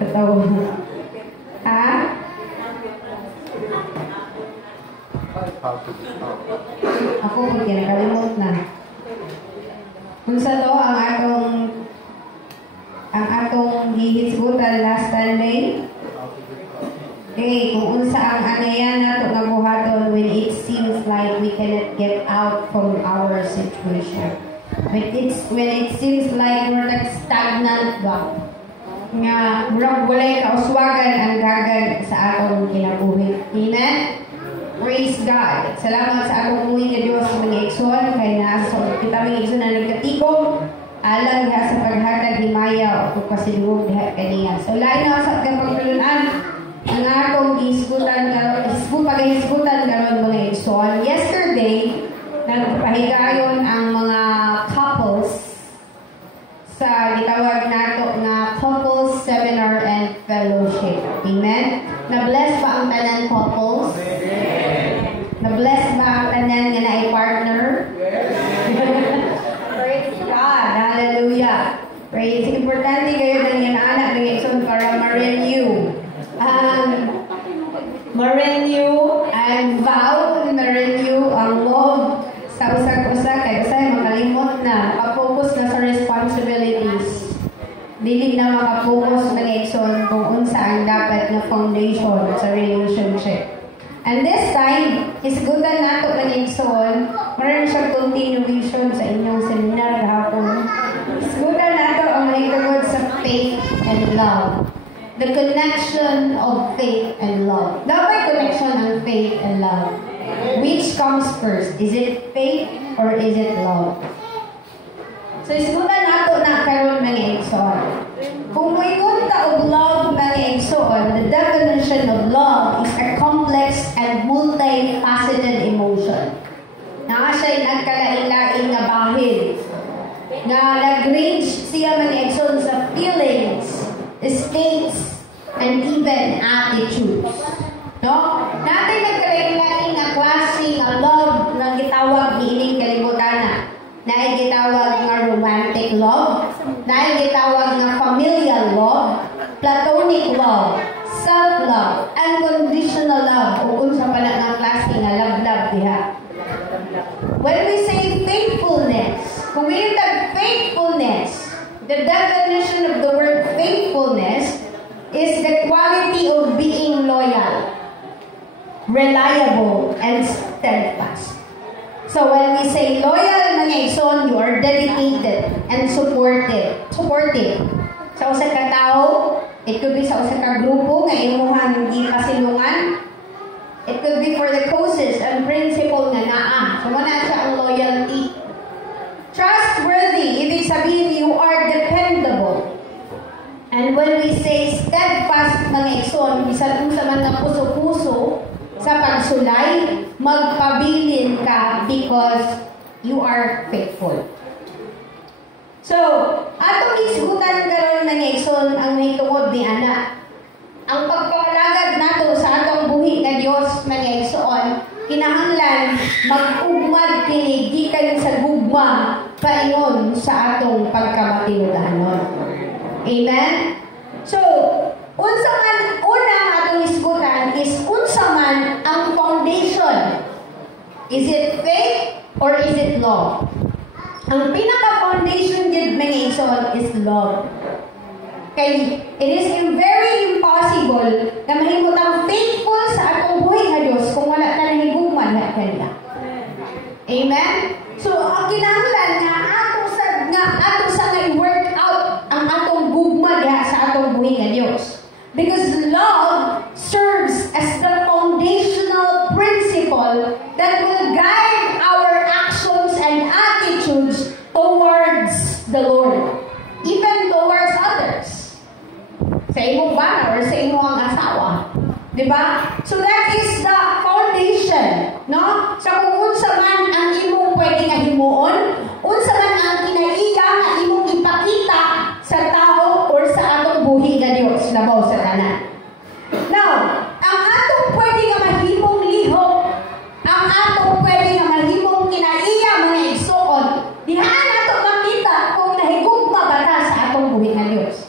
Katawa. Ha? Ako po kinakalimot na. Kung sa to ang atong gihisgutan last Sunday. Okay, kung unsa ang anayan nato nga buhaton when it seems like we cannot get out from our situation. When it seems like we're like stagnant ba. Nga murag walay kauswagan ang dagan sa atong kinabuhi. Amen? Praise God. Salamat sa atong buhi nga Dios mga igsoon kay naso kita mga igsoon na nagkatigom alang diha sa paghatag himaya o pasidugog diha kaniya. So lain na sa pagtulunan ang akong hisgutan karon mga igsoon. Yesterday, nagpahigayon ang mga couples sa gitawag nato nga couples seminar and fellowship. Amen? Na-bless ba ang tanan couples? Na-bless ba ang tanan nga naay partner? Praise God. Hallelujah. Praise. Importante kayo ng yan anak ng igsoon para ma-renew. Ma-renew and vow na renew ang love sa usag-usa kay usay makalimot na makapokus na sa responsibilities dili na makapokus mga igsoon kung unsa ang dapat na foundation sa relationship. And this time hisgutan nato mga igsoon maron siya continuation sa inyong seminar gahapon. Hisgutan nato ang mahigugod sa faith and love. The connection of faith and love. Dapat connection ng faith and love. Which comes first? Is it faith or is it love? So, isgutan nato na karon mga igsoon. Kung may unta of love mga igsoon, the definition of love is a complex and multifaceted emotion. Na siya'y nagkalain-lain nga bahid. Na nag-range siya mga igsoon sa feelings, states, and even attitudes. No? Natin nagkalain-lain nga klase nga love nga gitawag ni ining kalibutan na. Naay gitawag nga romantic love, naay gitawag nga familial love, platonic love, self-love, unconditional love, o unsa pa na nga klase nga love-love diha. When we say faithfulness, kung winitag faithfulness, the definition of the word faithfulness is the quality of being loyal, reliable, and steadfast. So when we say loyal mga igsoon, you are dedicated and supportive. Sa usa ka tao, it could be sa usa ka grupo nga imuhang gipasilungan. It could be for the causes and principle nga naa. So wala siya ang loyalty. Trustworthy, ibig sabihin you are dependable. And when we say steadfast mga igsoon, bisan unsa man nga puso-puso sa pagsulay, magpabilin ka because you are faithful. So, atong isgutan karon mga igsoon ang mahitungod ni ana. Ang pagpalagad nato sa atong buhi nga Dios mga igsoon, kinahanglan mag-ugmad kini gikan sa gugma paingon sa atong pagkamatinudanon. Amen? So, unsa man una atong isgutan is unsa man ang foundation. Is it faith or is it love? Ang pinaka-foundation gid mga igsoon is love. Kay it is very impossible na mahimot ang faithful sa atong buhay nga Dios kung wala ta nahigugman na kaniya. Amen? So, ang kinahanglan nga ato sa work out ang atong gugma diha sa atong buhay nga Dios. Because love serves as the foundational principle that will guide our actions and attitudes towards the Lord, even towards others. Sa imong bana or sa imong asawa. Diba? So that is the foundation. No? Sa kung unsa man ang imong pwede nga himuon, unsa man ang kinaiya nga imong ipakita sa tao or sa atong buhi nga Dios labaw sa tanan. Now, ang atong pwede nga mahimong lihok, ang atong pwede nga mahimong kinaiya mga igsoon, dihaan nato makita kung nahigugma ba ta sa atong buhi nga Dios.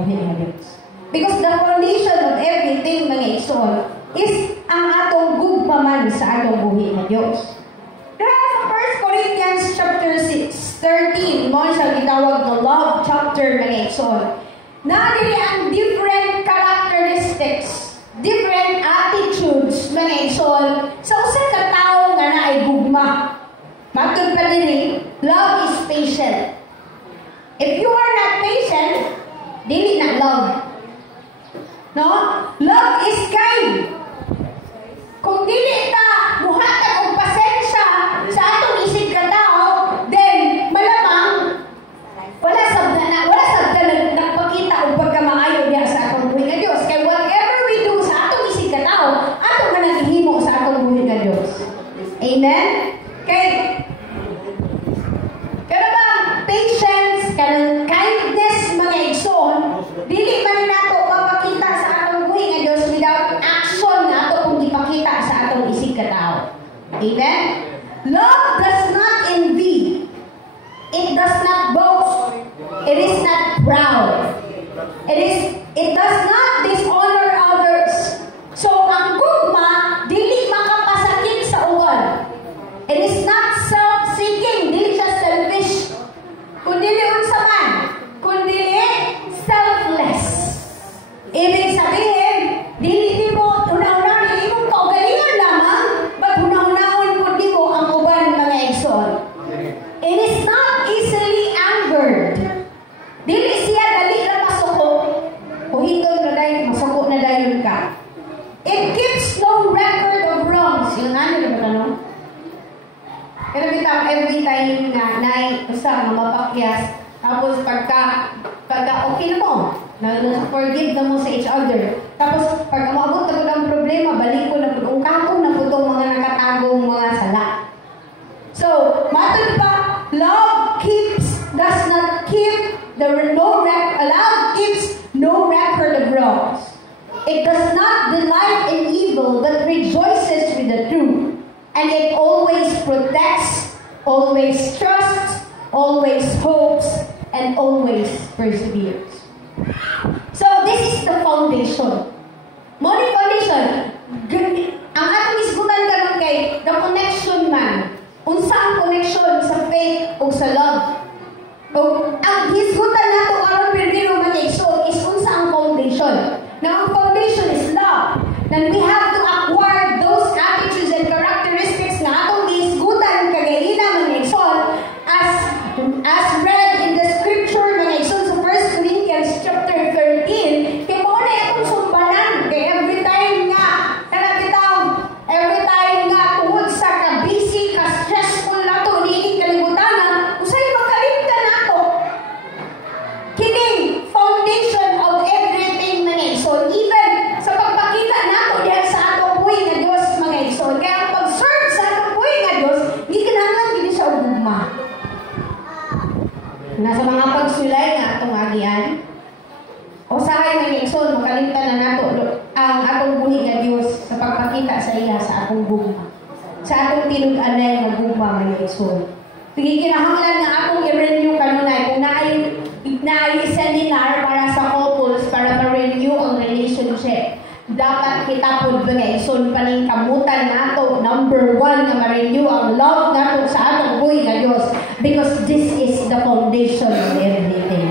buhi nga Dios. Because the foundation of everything, mga igsoon, is ang atong gugma man sa atong buhi nga Dios. Kaya sa 1 Corinthians chapter 6:13, mo siya gitawag na love chapter, mga igsoon. Nadiri ang different characteristics, different attitudes, mga igsoon, sa usa ka tawo nga naay gugma. Matod pa diri, love is patient. If you are not patient, dili na love. No? Love is kind. Kung dili ta muhatag og pasensya sa atong isig ka tao, then malamang wala sabda nagpakita og pagkamaayo diha sa atong buhi nga Dios. Kay whatever we do sa atong isig ka tao, ato nga naghihimo sa atong buhi nga Dios. Amen? Kay kada ba patience, kanang kindness, mga igsoon, dili man nato mapakita sa atong buhi nga Dios without action nga ato kung ipakita sa atong isig ka tao. Amen? Love does not envy. It does not boast. It is not proud. It does not dishonor others. So ang gugma dili makapasakit sa uwan. It is not self-seeking, dili siya selfish. Kundi unsa man, kundi selfless. Ibig sabihin, dili mo una-una dili mo kaugalingan lamang, but una-unaon po di mo ang uban mga igsoon. It is not easily angered. Dili siya dali ra masuko. Kung hindon na dahil masuko na dahil ka. It keeps no record of wrongs. Yung ano na ba no? Pero bitaw, every time na usang mapakyas, tapos pagka okay na mo, na-forgive na mo sa each other. Tapos pag umabot na po ng problema, balik ko na po, katong na po itong mga nakatagong mga sala. So, matod pa, love keeps no record of wrongs. It does not delight in evil, but rejoices with the truth. And it always protects, always trusts, always hopes, and always perseveres. So, this is the foundation. Money foundation. Ang atong isgutan karon kay the connection man. Unsa ang connection sa faith o sa love? O ang isgutan nato karon pero man is unsa ang foundation. Now, ang foundation is love. Then we have to acquire those attitudes and characteristics na atong isgutan kagaina mga igsoon as read in the scripture mga igsoon sa 1 Corinthians chapter 13. Kaya mo na itong sumbanan. Kaya every time nga tungod sa ka-busy, ka-stressful na to, niining kalibutan na, usay makalimtan na to. Kining foundation of everything mga igsoon. Even sa pagpakita nato diyan sa atong buhi nga Dios mga igsoon. Kaya ang pag-serve sa atong buhi nga Dios, di kinahanglan gid siya og gugma. Nasa mga pagsulay nga atong agian. Usahay mga igsoon, makalimtan na nato ang atong buhi nga Dios sa pagpakita sa iya sa atong gugma. Sa atong tinud-anay nga gugma mga igsoon. Sige kinahanglan nga akong i-renew kanunay kung naay seminar para sa couples para ma-renew ang relationship. Dapat kita po mga igsoon paningkamutan nato number 1 na ma-renew ang love nato sa atong buhi nga Dios because this is the foundation of everything.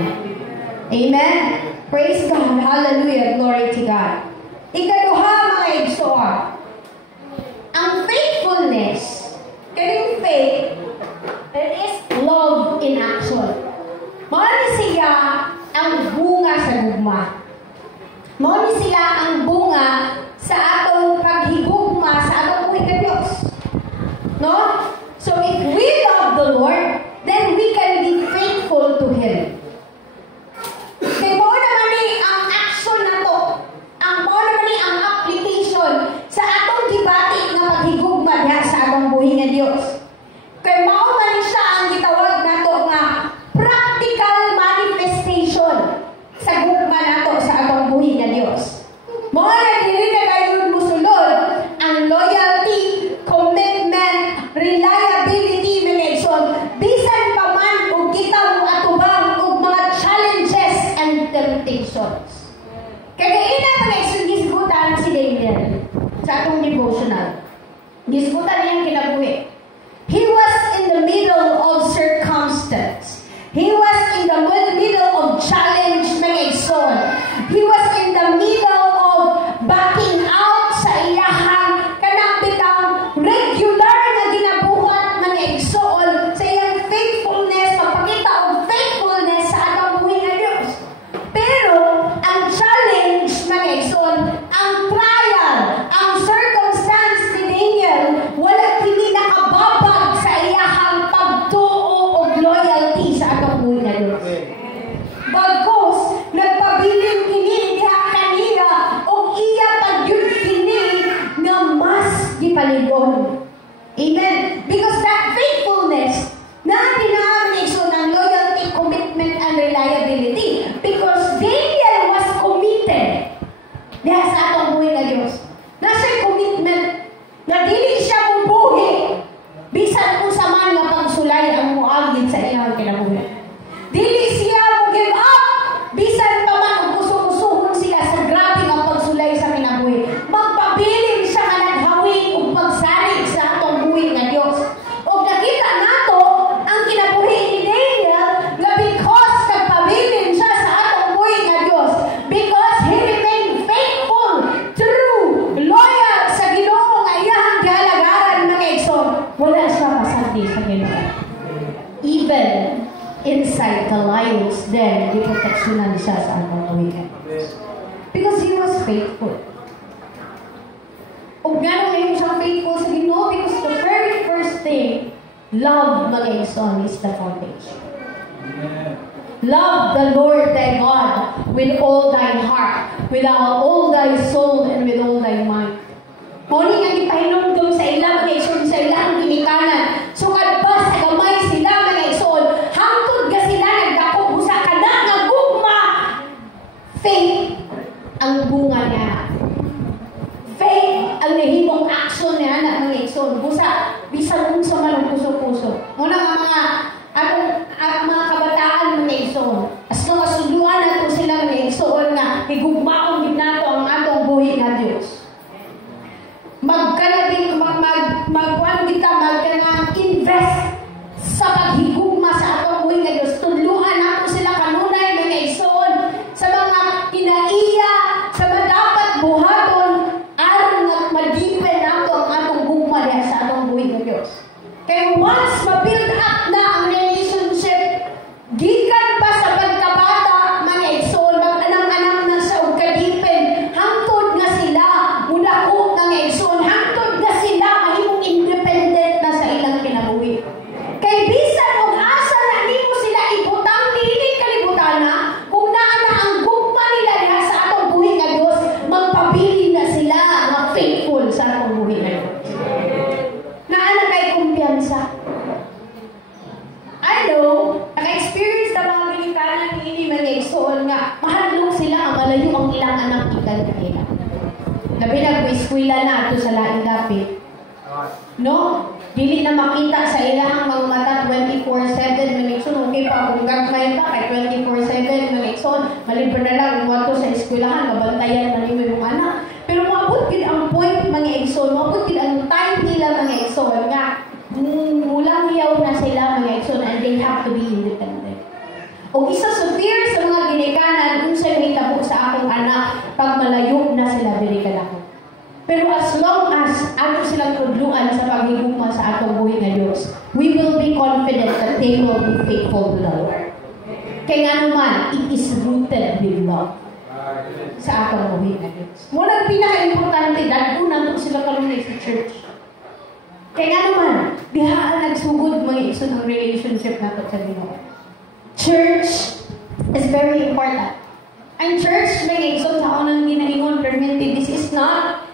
Amen? Praise God. Hallelujah. Glory to God. Ikaduha mga igsoon. Ang faithfulness, kaning faith, it is love in action. Mao siya ang bunga sa gugma. Mao sila ang bunga sa atong paghigugma sa atong buhi nga Dios. No? So if we love the Lord, then we can be faithful to Him. Kaya mao naman ni ang action nato. Mao naman ni ang application sa atong gibati nga paghigugma diha sa atong buhi nga Dios. Kaya mao man siya ang gitawag nato nga practical manifestation sa gugma nato sa atong buhi nga Dios. Mao na dili na dayon musulod ang loyalty, commitment, reliability mga igsoon. Bisan pa man og kita mo atubang og mga challenges and temptation. sa atong devotional. Gisgutan niyang kinabuhi. He was in the middle of circumstance. He was in the middle of challenge, mga igsoon. He was in the middle of backing out sa iyahang kanang bitang regular na ginabuhat, mga igsoon, sa iyang faithfulness, pagpakita og faithfulness sa atong buhi nga Dios. Pero ang challenge, mga igsoon, ang trial, ang circumstance ni Daniel, wala kini nakababag sa iyahang pagtuo og loyalty sa atong buhi nga Dios. Bagkos nagpabiling kini diha kaniya og iya pagyud kini nga mas gipaligon. Amen. Because that faithfulness na dinaamin so ng loyalty, commitment, and reliability. Because Daniel was committed diha sa atong buhi nga Dios. Nasa commitment na dili siya mubuhi bisan kung sa man nga pagsulay ang muagid sa iyang kinabuhi. Dili siya give up bisan pa man og kusog-kusugon siya sa grabe nga pagsulay sa kinabuhi. Magpabilin siya nga naghawig og pagsalig sa atong buhi nga Dios. Og nakita nato ang kinabuhi ni Daniel nga because nagpabilin siya sa atong buhi nga Dios, because he remained faithful, true, loyal sa Ginoo nga iyang gihalagaran, mga igsoon. Wala siya pasagdi sa Ginoo. Even inside the lions, then di proteksyonan siya sa atong buhi. Because he was faithful. O gano'n ngayon siyang faithful sa Ginoo because the very first thing, love, mga igsoon, is the foundation. Love the Lord thy God with all thy heart, with all thy soul, and with all thy mind. Muni nga gipahinumdum sa ilang, mga igsoon, sa ilang ginikanan. So kadbas sa gamay sila, mga igsoon, hangtod ga sila nagdakop sa kana nga gugma. Faith ang bunga niya. Faith ang nahimong action niya na, mga igsoon. Busa, bisan kung sa man puso-puso. Muna nga mga kabataan, mga igsoon. As long as suluan nato sila, mga igsoon, nga higugmaon din nato ang atong buhi nga Diyos. Invest sa paghigugma sa atong buhi nga Diyos. Tudluan nato sila kanunay, mga igsoon, sa mga kinaiya, sa mga dapat buhaton, aron nga madipen nato ang atong gugma diha sa atong buhi nga Diyos. Kaya once ma-build up na ang relationship, gikan pa sa pagkabata, mga igsoon, mag-anam-anam na sa og kadipen, hangtod nga sila mudako nga igsoon, hangtod nga sila mahimong independent na sa ilang kinabuhi. Kay bisan og asa na nimo sila ibutang dili kalibutan na, kung naa na ang gugma nila diha sa atong buhi nga Dios, magpabilin na sila nga faithful sa atong buhi nga Dios. Naa na kay kumpiyansa. I know, naka-experience na mga ginikanan ni mga igsoon nga mahadlok sila nga malayo ang ilang anak ikan kanila. Labi na eskwela na ato sa laing dapit. No? Dili na makita sa ilang mga mata 24/7, mga igsoon. Okay pa kung gagmay pa kay 24/7, mga igsoon. Malibre na lang kung ato sa eskwelahan, mabantayan na nimo yung anak. Pero maabot gid ang point, mga igsoon, maabot gid ang time nila, mga igsoon, nga ulang liyaw na sila, mga igsoon, and they have to be independent. O isa sa fear sa mga ginikanan, kung siya mahitabo sa akong anak, pag malayo na sila, birikan ako. Pero as long as ato silang tudluan sa paghigugma sa atong buhi nga Dios, we will be confident that they will be faithful to the Lord. Kaya nga naman, it is rooted with love sa atong buhi nga Dios. Muna pinaka-importante, dahil unang sila kalunay sa church. Kaya nga naman, dihaan nagsugod mga igsoon ang relationship nato sa Ginoo. Church is very important. Ang church, mga igsoon, sa unang ginaingon, permitted, this is not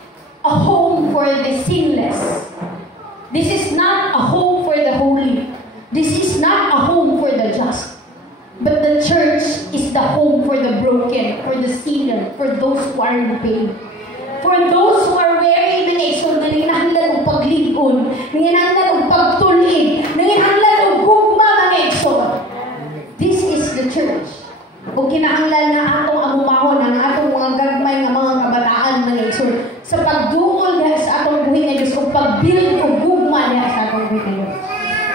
a home for the sinless. This is not a home for the holy. This is not a home for the just. But the church is the home for the broken, for the sinner, for those who are in pain. For those who are weary, mga igsoon, na nanginahanglan og pagligon, nanginahanglan og pagtulig, nanginahanglan og gugma, mga igsoon. This is the church. O kinahanglan na atong amumahon ang atong mga gagmay nga mga kabataan, mga igsoon, sa pagduol pag-build o gugma niya sa atong buhi kayo.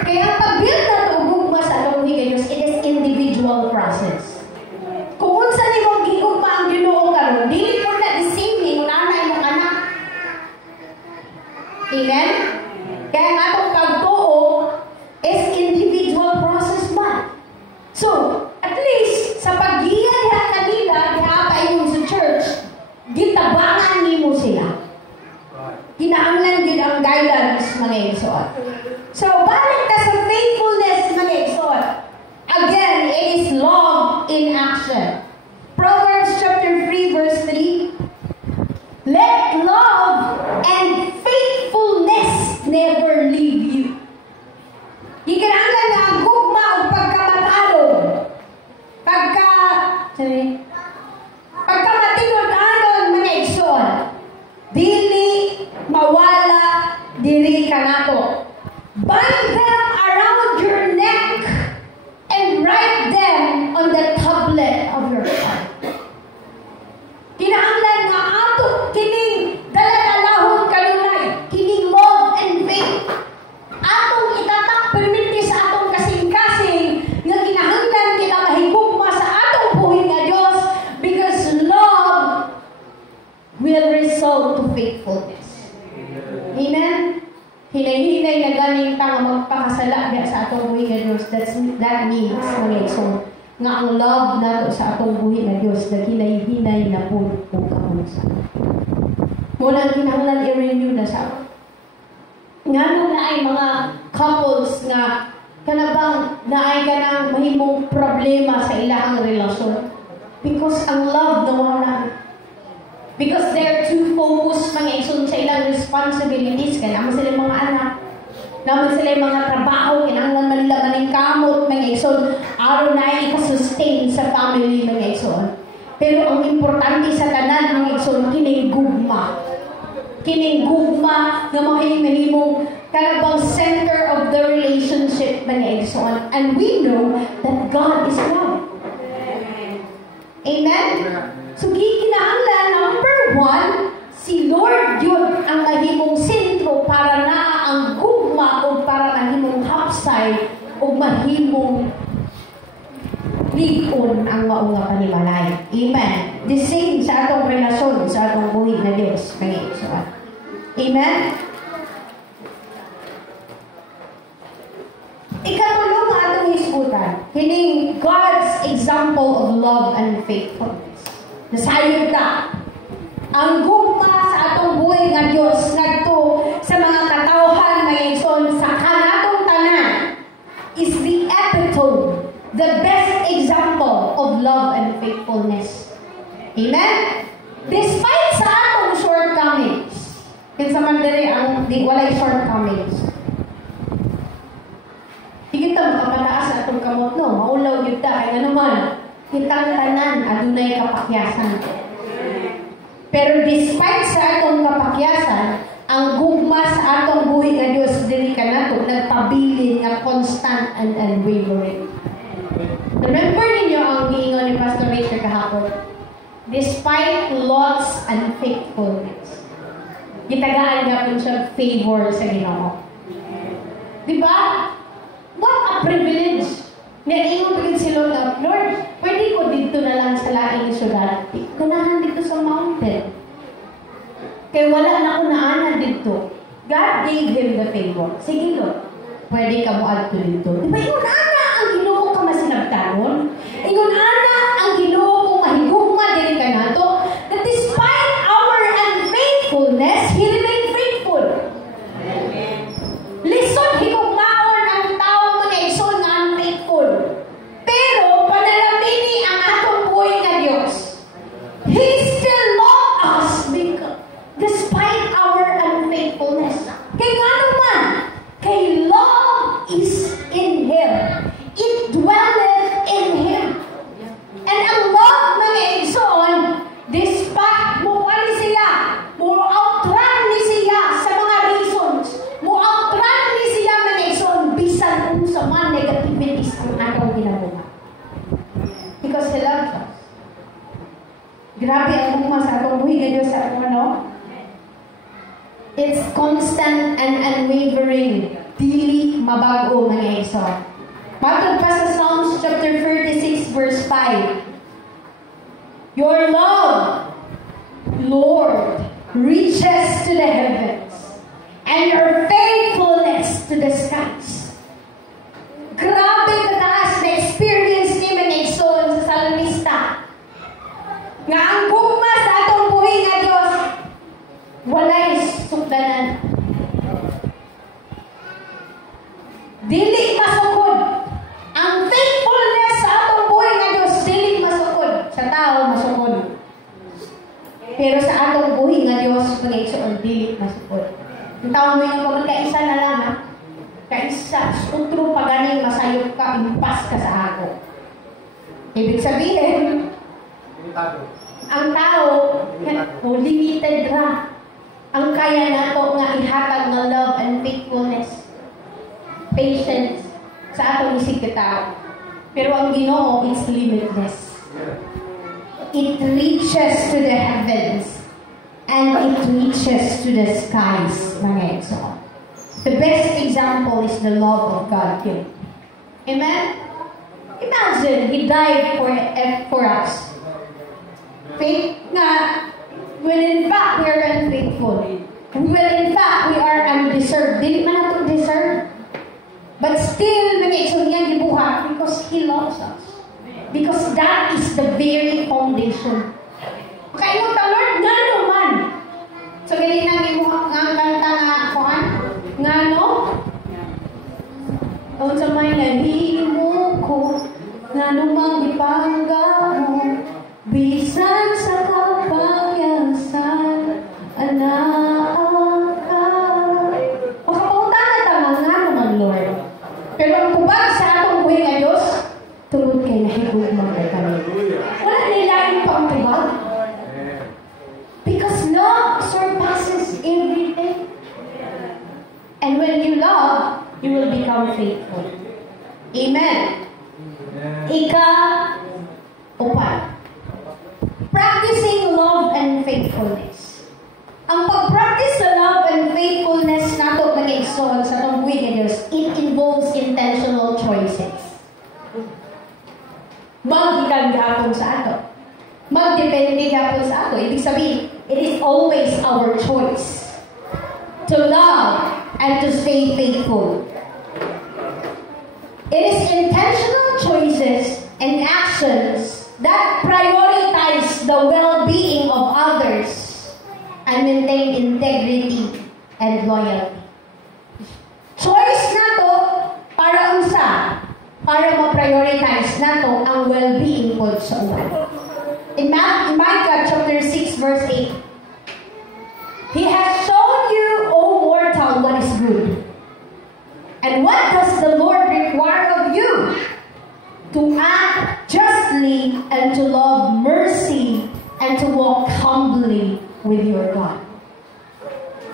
Kaya ang pag-build na ito o gugma sa atong buhi kayo, it is individual process. Kung unsa ni mong gigugma ang Ginoo karon, dili po na the same ni kung ana imong anak. Amen? Kaya ang atong pagtuo is individual process man. So, at least, sa pag-iyan niya kanila, kaya yung sa church, gitabangan nimo sila. Kinahanglan din ang guidance, mga igsoon. So, balik ka sa faithfulness, mga igsoon. Again, it is love in action. Proverbs chapter 3, verse 3. Let love and faithfulness never leave you. Gikinahanglan na ang gugma o pagkamatalon. Pagkamatinod-anon, mga igsoon. Dili mawala diri kanato. Bind them around your neck and write them on the tablet of your heart. Kinahanglan nga ato kining dala-dalahon kanunay, kining love and faith. Atong itatak perminti sa atong kasing-kasing nga kinahanglan kita mahigugma sa atong buhi nga Dios because love will result to faithfulness. Amen? Hinay-hinay na ganing ta nga magpakasala diya sa atong buhi nga Dios. That means, mga so, nga ang love nato sa atong buhi nga Dios naghinay-hinay na po kung kaunsa. Muna ang kinahanglan i-renew na sa nga nung na ay mga couples nga kanabang na ay kanang mahimong problema sa ilang relasyon because ang love nawala. Because they're too focused mga igsoon sa ilang responsibilities. Kaya naman sila mga anak. Naman sila mga trabaho. Kinahanglan man nila maningkamot mga igsoon. Araw na ay ikasustain sa family mga igsoon. Pero ang importante sa tanan mga igsoon, kining gugma. Kining gugma na mahimong kanabang center of the relationship mga igsoon. And we know that God is love. Amen? So, kinahanglan, number one, si Lord yun ang mahimong sentro para na ang gugma o para mahimong hapsay o mahimong ligon ang maunga panimalay. Amen. The same sa atong relasyon, sa atong buhi na Diyos. Amen? Ikatulong nga atong hisgutan, hining God's example of love and faithfulness. Nasayod ta. Ang gugma sa atong buhay nga Diyos ngadto sa mga katawhan mga igsoon sa kanatong tanan is the epitome, the best example of love and faithfulness. Amen? Despite sa atong shortcomings, kinsa man diri ang di walay shortcomings. Higit ta makapataas sa atong kamot no, maulaw gyud ta kay naman. Kitang tanan adunay kapakyasan. Pero despite sa atong kapakyasan, ang gugma sa atong buhi nga Dios diri kanato nagpabilin nga constant and unwavering. Remember ninyo ang giingon ni Pastor Rachel kahapon. Despite Lot's unfaithfulness, gitagaan gyapon siya favor sa Ginoo. Di ba? What a privilege! Naingon pagin si Lord, Lord, pwede ko dito na lang sa laing syudad. Ganahan dito sa mountain. Kaya wala na ko naanan dito. God gave him the favor. Sige Lord, pwede ka mo adto dito. Diba, ingon ana ang Ginoo ka masinabtanon? Ingon ana ang Ginoo kung mahigugma diri kanato, that despite our unfaithfulness, He remained faithful. Listen, higugmaon ang tao mga igsoon nga unfaithful. Pero panalamini ang atong buhay nga Dios. He still loved us despite our unfaithfulness. Kaya nga naman, kay love is in Him. It dwelleth in Him. And ang love mga igsoon, despite mo ano sila, mo outrun ni sila sa mga reasons, mo outrun ni sila mga igsoon, bisan kung sa mga negativities ang atong ginabuha. Because He loves us. Grabe ang buma sa atong buhay nga Diyos sa atong ano? constant and unwavering. Dili mabago mga igsoon. Matod pa sa Psalms chapter 36 verse 5. Your love, Lord, reaches to the heavens, and your faithfulness to the skies. Grabe kataas na experience ni mga igsoon sa salmista. Nga ang gugma sa atong buhay nga Diyos, walay sukdanan. Dili masukod. Ang faithfulness sa atong buhay nga Diyos, dili masukod. Sa tao, masukod. Pero sa atong buhay nga Diyos, mga igsoon, dili masukod. Ang tao mo yung magkaisa na lang, ha? Kaisa, utro pa ganing masayop ka, impas ka sa ako. Ibig sabihin, ang tao, limited ra. Ang kaya nato nga ihatag ng love and faithfulness, patience, sa atong isig katao. Pero ang Ginoo, it's limitless. It reaches to the heavens and it reaches to the skies, mga igsoon. The best example is the love of God here. Amen? Imagine, He died for us. Faith nga, when in fact we are unfaithful. When in fact we are undeserved. Dili man natin deserve. But still, mga igsoon niya gibuhat because He loves us. Because that is the very foundation. Kaya mo Lord, nga naman. So, ganyan ang gibuhat nga kanta nga kuhan. Nga no? Kung sa may nahimo ko, nga numang ipangga mo, bisan sa kapangyasan, anak ka. Makapunta na tama nga naman, Lord. Pero ang kubag sa atong buhay nga Diyos, tungod kay nahigugmang kami. Wala nilaing pa ang kubag. Because love surpasses everything. And when you love, you will become faithful. Amen. Ika-4. Practicing love and faithfulness. Ang pag-practice sa love and faithfulness nato mga igsoon sa atong buhay nga Diyos, it involves intentional choices. Magdikang gapon sa ato. Magdepende gapon sa ato. Ibig sabihin, it is always our choice to love and to stay faithful. It is intentional choices and actions that prioritize the well-being of others and maintain integrity and loyalty. Choice na to para unsa? Para ma-prioritize na to ang well-being po sa uwan. In Micah chapter 6 verse 8, He has shown you, O mortal, what is good. And what does the Lord require of you? To act justly and to love mercy and to walk humbly with your God.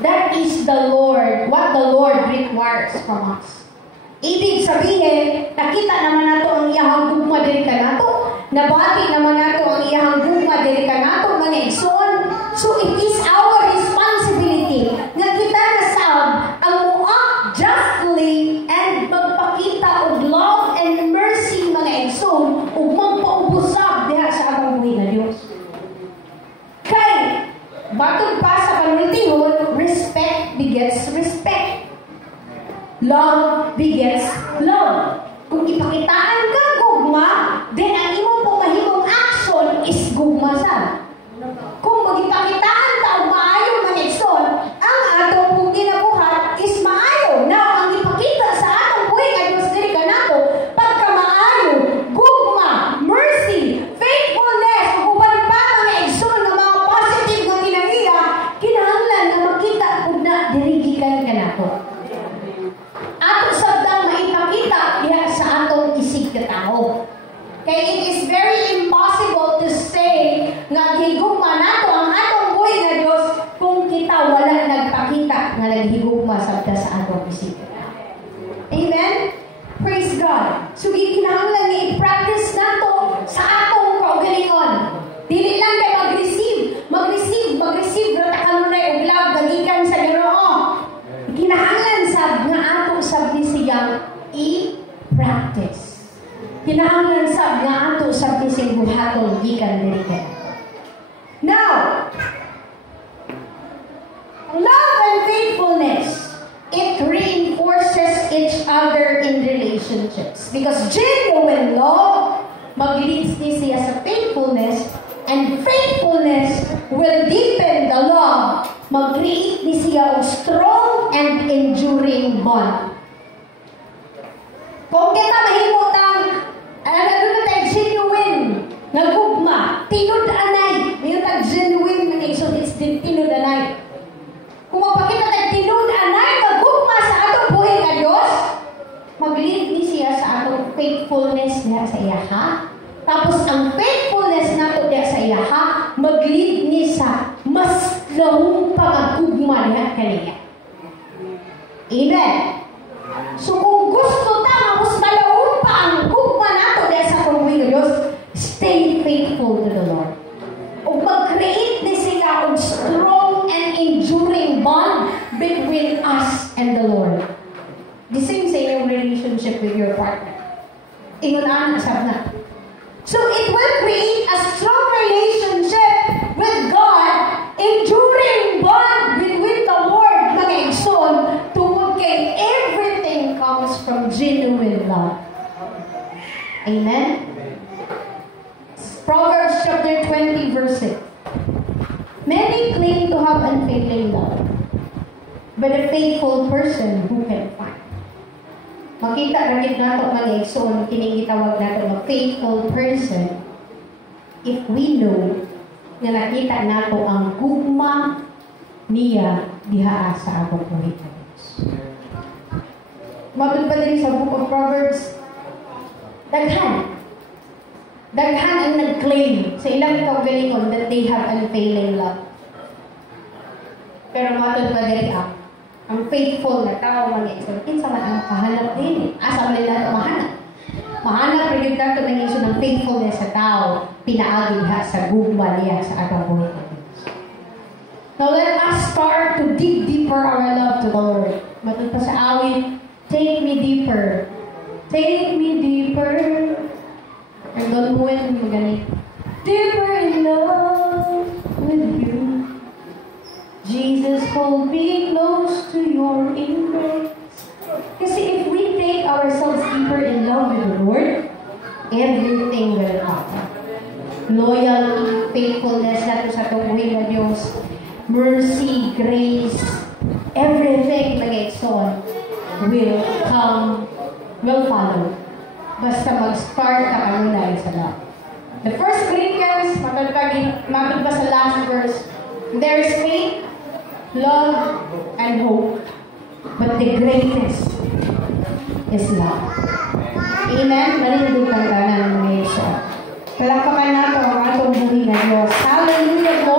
That is the Lord, what the Lord requires from us. Ibig sabihin, nakita naman nato ang iyahang gugma diri kanato, nabati naman nato ang iyahang gugma diri kanato mga igsoon. So it is our responsibility nga kita nasab ang mo-act justly and magpakita og love and mercy mga igsoon ug magpaubusab diha sa atong buhay nga Dios. Kay batud pa sa panultihon, respect begets respect. Love begets love. Kung ipakitaan ka gugma, then ang imong pumahimong action is gugma sa. Kung magipakitaan ka og maayo man igsoon, ang atong pong ginabuhat is maayo. Now, ang ipakita sa atong buhay nga Diyos diri kanato, pagka maayo, gugma, mercy, faithfulness, ug uban pa mga igsoon nga mga positive nga ginaiya, kinahanglan nga makita pud na diri gikan kanato. Ato sabdang maipakita diha sa atong isig katao. Kaya it is very impossible to say nga gihigugma nato ang atong buhay nga Dios kung kita wala nagpakita nga naghigugma sabda sa atong isig katao. Amen? Praise God. So gikinahanglan nga i-practice nato sa atong kaugalingon. Dili lang kay mag-receive ra ta kanunay og love gikan sa Ginoo. kinahanglan sab nga ato sa bisig buhaton gikan diri. Now, love and faithfulness, it reinforces each other in relationships. Because genuine love mag-leads ni siya sa faithfulness, and faithfulness will deepen the love. Mag-create ni siya ng strong and enduring bond. Kung kita mahimutang, ano tayo genuine, nagugma, tinud-anay, yung tag genuine na so it's tinud-anay. Kung magpakita tayo tinud-anay, nagugma sa atong buhay na Diyos, mag-lead ni siya sa atong faithfulness niya sa iya, ha? Tapos ang faithfulness nato diya sa iya, ha? Mag-lead ni sa mas lahong pagagugma niya kaniya. Amen? So kung gusto ta, mas malahong pa ang gugma nato diya sa atong buhay na Diyos, stay faithful to the Lord. O mag-create ni siya ng strong and enduring bond between us and the Lord. The same sa inyong relationship with your partner. Ingunaan, asab na. So it will create a strong relationship with God, enduring bond with the Lord, mga igsoon, tungkol kay everything comes from genuine love. Amen? Proverbs chapter 20, verse 6. Many claim to have unfailing love, but a faithful person who can find. Makita rin nato mga igsoon, kinigitawag nato na faithful person if we know na nakita nato ang gugma niya diha sa atong buhay. Matod pa din sa book of Proverbs, daghan ang nag-claim sa ilang kaugalingon that they have unfailing love. Pero matod pa din ang faithful na tao, mga igsoon, kinsa man ang kahanap din. Asa man nila ito mahanap. Mahanap rin nato ng iso ng faithfulness sa tao, pinaagi ha sa gugma niya sa atong buhay. Now let us start to dig deeper our love to the Lord. Matod pa sa awit, take me deeper. Take me deeper. And don't win mo ganit. Deeper in love with you. Jesus, hold me close to your embrace. Kasi if we take ourselves deeper in love with the Lord, everything will happen. Loyalty, faithfulness nato sa tuwing na Diyos, mercy, grace, everything mga igsoon will come, will follow. Basta mag-start ka kanunay sa love. The first Corinthians, matod pa sa last verse, there is faith, love, and hope. But the greatest is love. Amen? Marindugan ka na ng mga isa. Palakpakan nato ang atong buhay na Diyos. Hallelujah, Lord.